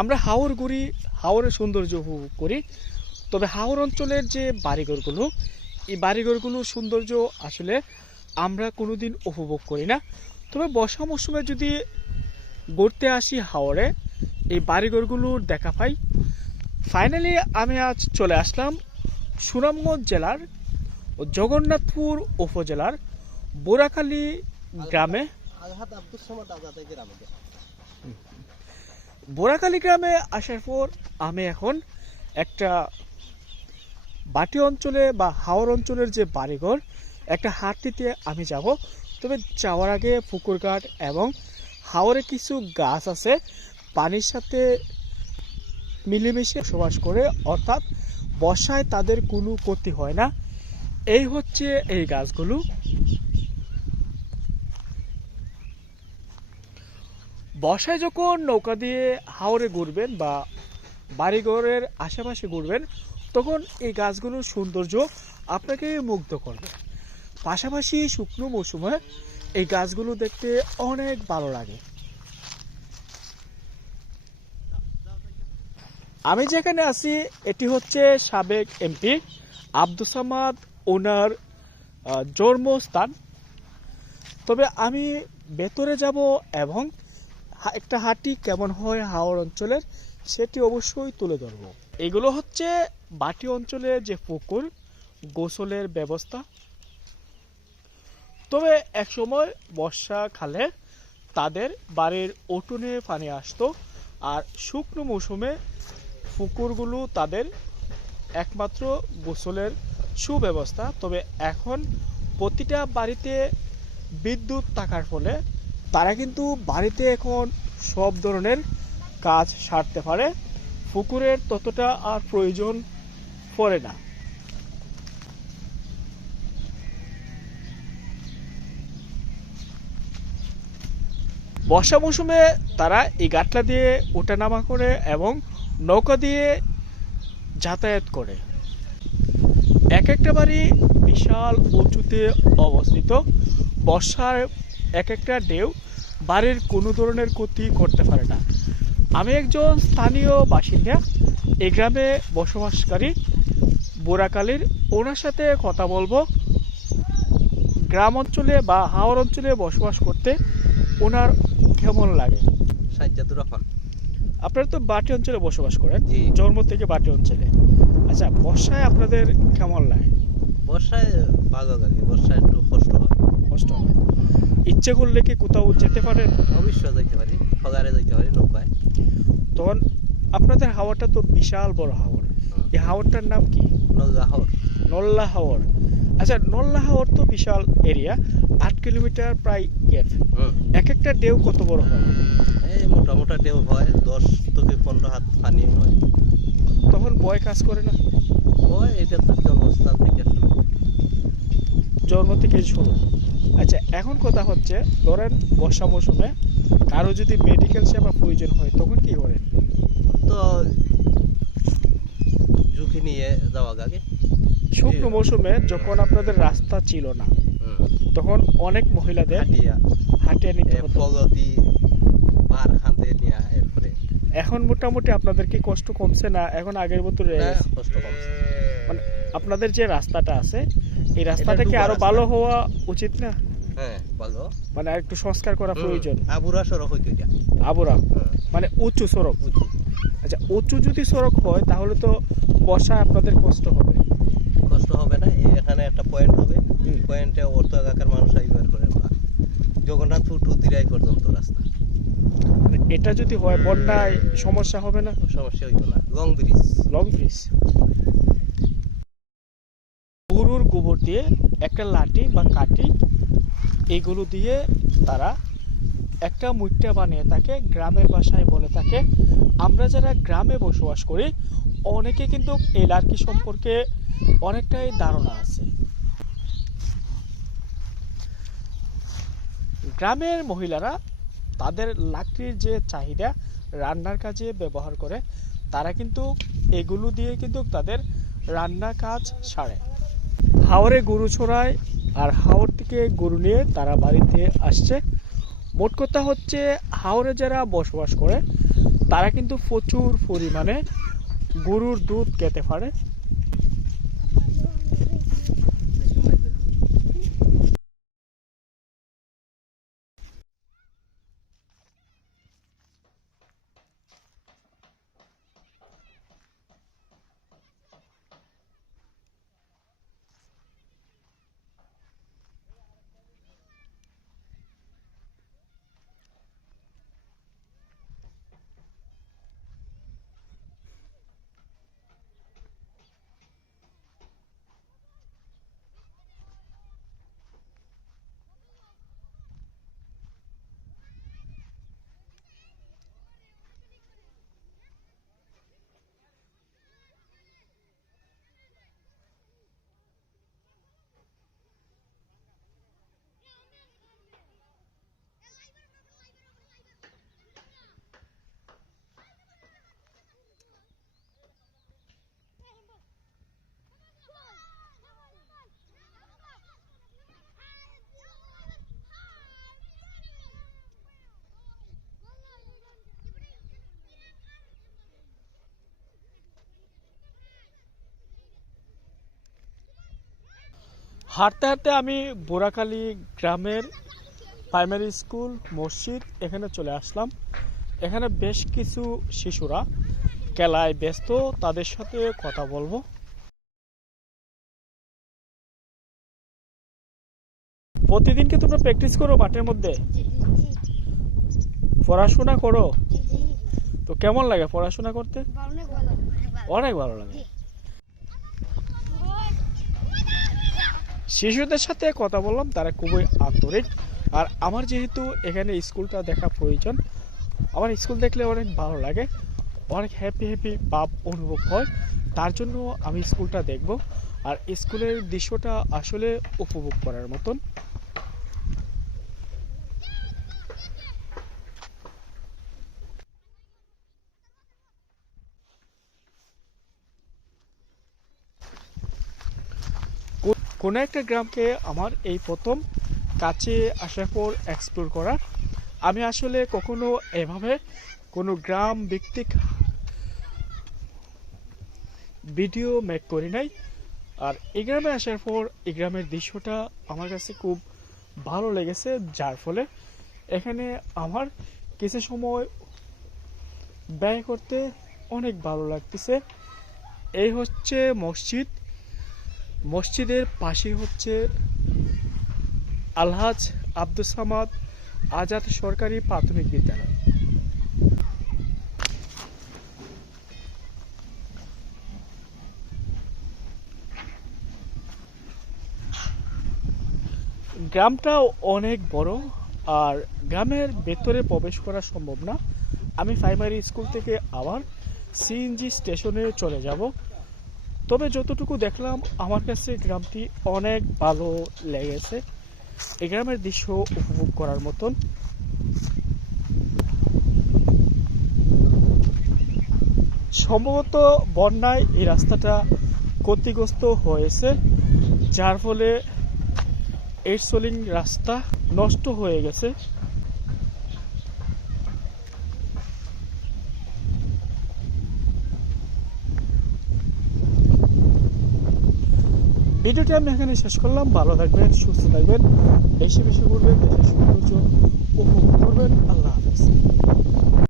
আমরা হাওর ঘুরি হাওরের সৌন্দর্য উপভোগ করি। তবে হাওর অঞ্চলের যে বাড়িঘরগুলো, এই বাড়িঘরগুলো সৌন্দর্য আসলে আমরা কোনোদিন উপভোগ করি না। তবে বর্ষা মৌসুমে যদি ঘুরতে আসি হাওরে, এই বাড়িঘরগুলোর দেখা পাই। ফাইনালি আমি আজ চলে আসলাম সুনামগঞ্জ জেলার ও জগন্নাথপুর উপজেলার বোরাখালী গ্রামে। আজাদের গ্রামে আসার পর আমি এখন একটা বাটি অঞ্চলে বা হাওর অঞ্চলের যে বাড়িঘর, একটা হাতিতে আমি যাব। তবে যাওয়ার আগে পুকুরঘাট এবং হাওরে কিছু গাছ আছে, পানির সাথে মিলেমিশে বসবাস করে, অর্থাৎ বর্ষায় তাদের কোনো ক্ষতি হয় না। এই হচ্ছে এই গাছগুলো। বর্ষায় যখন নৌকা দিয়ে হাওরে ঘুরবেন বা বাড়িঘরের আশেপাশে ঘুরবেন, তখন এই গাছগুলোর সৌন্দর্য আপনাকে মুগ্ধ করবে। পাশাপাশি শুকনো মৌসুমে এই গাছগুলো দেখতে অনেক ভালো লাগে। আমি যেখানে আছি, এটি হচ্ছে সাবেক এমপি আব্দুল সামাদ ওনার জন্মস্থান। তবে আমি ভেতরে যাব এবং একটা হাটি কেমন হয় হাওড় অঞ্চলের সেটি অবশ্যই তুলে ধরবো। এগুলো হচ্ছে বাটি অঞ্চলের যে পুকুর, গোসলের ব্যবস্থা। তবে একসময় বর্ষাকালে তাদের বাড়ির উঠোনে পানি আসতো আর শুকনো মৌসুমে পুকুরগুলো তাদের একমাত্র গোসলের সুব্যবস্থা। তবে এখন প্রতিটা বাড়িতে বিদ্যুৎ থাকার ফলে তারা কিন্তু বাড়িতে এখন সব ধরনের কাজ সারতে পারে। পুকুরের ততটা আর প্রয়োজন পড়ে না। বর্ষা মৌসুমে তারা এই গাটলা দিয়ে ওঠানামা করে এবং নৌকা দিয়ে যাতায়াত করে। এক একটা বাড়ি বিশাল উঁচুতে অবস্থিত। বর্ষার এক একটা ঢেউ বাড়ির কোনো ধরনের ক্ষতি করতে পারে না। আমি একজন স্থানীয় বাসিন্দা এই গ্রামে বসবাসকারী। বোরাকালীর ওনার সাথে কথা বলব। গ্রাম অঞ্চলে বা হাওর অঞ্চলে বসবাস করতে ওনার কেমন লাগে? সাজ্জাদুর রহমান। আপনারা তো বাটি অঞ্চলে বসবাস করেন। জন্ম থেকে বাটি অঞ্চলে। আচ্ছা বর্ষায় আপনাদের কেমন লাগে? বর্ষায় ভালো লাগে বর্ষায় একটু কষ্ট হয়। কষ্ট হয়। ইচ্ছে করলে কি কোথাও যেতে পারেন? অবশ্যই যাইতে পারি ফগারে যাইতে পারি নৌকায় তখন আপনাদের হাওয়াটা তো বিশাল বড় হাওর এই হাওরটার নাম কি? নৌকা হর নল্লা হাওর আচ্ছা নল্লা হাওর তো বিশাল এরিয়া আট কিলোমিটার প্রায় গ্যাপ এক একটা ঢেউ কত বড় হয়? এই মোটা মোটা ঢেউ হয় দশ থেকে পনেরো হাত পানি হয়। তখন বয় কাজ করে না? ওই এটা তো জন্মস্থান থেকে জন্ম থেকে শুরু আচ্ছা এখন কথা হচ্ছে ধরেন বর্ষা মৌসুমে কারও যদি মেডিকেল সেবা প্রয়োজন হয় তখন কি করেন? তো ঝুঁকি নিয়ে যাওয়া লাগে। শুকনো মৌসুমে যখন আপনাদের রাস্তা ছিল না তখন অনেক মহিলাদের হাটিয়া হাঁটিয়ে নিতে হতো। প্রগতি পার নিয়ে এরপরে। এখন মোটামুটি আপনাদের কি কষ্ট কমছে না? এখন আগের মতো? কষ্ট কমছে। মানে আপনাদের যে রাস্তাটা আছে এই রাস্তাটা কি আরও ভালো হওয়া উচিত না? হ্যাঁ ভালো। মানে আর একটু সংস্কার করা প্রয়োজন। আবুরা সড়ক হইতে যা। আবরা? মানে উঁচু সড়ক? উঁচু। আচ্ছা উঁচু যদি সড়ক হয় তাহলে তো বর্ষায় আপনাদের কষ্ট হবে। কষ্ট হবে না এখানে একটা পয়েন্ট হবে। পয়েন্টে অর্থ এলাকার মানুষ আইবার করে ওরা জগন্নাথপুর টু দিরাই পর্যন্ত রাস্তা। মানে এটা যদি হয় বন্যায় সমস্যা হবে না? সমস্যা হইতো না। লং ব্রিজ লং ব্রিজ গরুর গোবর দিয়ে একটা লাঠি বা কাঠি এগুলো দিয়ে তারা একটা মুইটা বানিয়ে থাকে, গ্রামের ভাষায় বলে থাকে। আমরা যারা গ্রামে বসবাস করি, অনেকে কিন্তু এই লার্কি সম্পর্কে অনেকটাই ধারণা আছে। গ্রামের মহিলারা তাদের লাকড়ির যে চাহিদা, রান্নার কাজে ব্যবহার করে, তারা কিন্তু এগুলো দিয়ে কিন্তু তাদের রান্না কাজ সারে। হাওরে গরু ছড়ায় আর হাওর থেকে গরু নিয়ে তারা বাড়িতে আসছে। মোট কথা হচ্ছে হাওরে যারা বসবাস করে, তারা কিন্তু প্রচুর পরিমাণে গরুর দুধ খেতে পারে। হাঁটতে হাঁটতে আমি বোরাকালী গ্রামের প্রাইমারি স্কুল মসজিদ এখানে চলে আসলাম। এখানে বেশ কিছু শিশুরা খেলায় ব্যস্ত তাদের সাথে কথা বলব। প্রতিদিন কি তোমরা প্র্যাকটিস করো মাঠের মধ্যে? পড়াশোনা করো? তো কেমন লাগে পড়াশোনা করতে? অনেক ভালো অনেক ভালো লাগে। শিশুদের সাথে কথা বললাম, তারা খুবই আন্তরিক। আর আমার যেহেতু এখানে স্কুলটা দেখা প্রয়োজন, আমার স্কুল দেখলে অনেক ভালো লাগে, অনেক হ্যাপি হ্যাপি ভাব অনুভব হয়, তার জন্য আমি স্কুলটা দেখব। আর স্কুলের দৃশ্যটা আসলে উপভোগ করার মতন কো- কোনো একটা গ্রামকে আমার এই প্রথম কাছে আসার পর এক্সপ্লোর করার। আমি আসলে কখনো এভাবে কোনো গ্রাম ভিত্তিক ভিডিও মেক করি নাই। আর এই গ্রামে আসার পর এই গ্রামের দৃশ্যটা আমার কাছে খুব ভালো লেগেছে, যার ফলে এখানে আমার কিছু সময় ব্যয় করতে অনেক ভালো লাগতেছে। এই হচ্ছে মসজিদ। মসজিদের পাশে হচ্ছে আলহাজ আব্দুল সামাদ আজাদ সরকারি প্রাথমিক বিদ্যালয়। গ্রামটা অনেক বড় আর গ্রামের ভেতরে প্রবেশ করা সম্ভব না। আমি প্রাইমারি স্কুল থেকে আবার সিএনজি স্টেশনে চলে যাব। তবে যতটুকু দেখলাম, আমার কাছে গ্রামটি অনেক ভালো লেগেছে। এই গ্রামের দৃশ্য উপভোগ করার মতন। সম্ভবত বন্যায় এই রাস্তাটা ক্ষতিগ্রস্ত হয়েছে, যার ফলে সোলিং রাস্তা নষ্ট হয়ে গেছে। ভিডিওটি আমি এখানে শেষ করলাম। ভালো থাকবেন, সুস্থ থাকবেন। বেশি বেশি করবেন, দেশের সৌন্দর্য উপভোগ করবেন। আল্লাহ হাফেজ।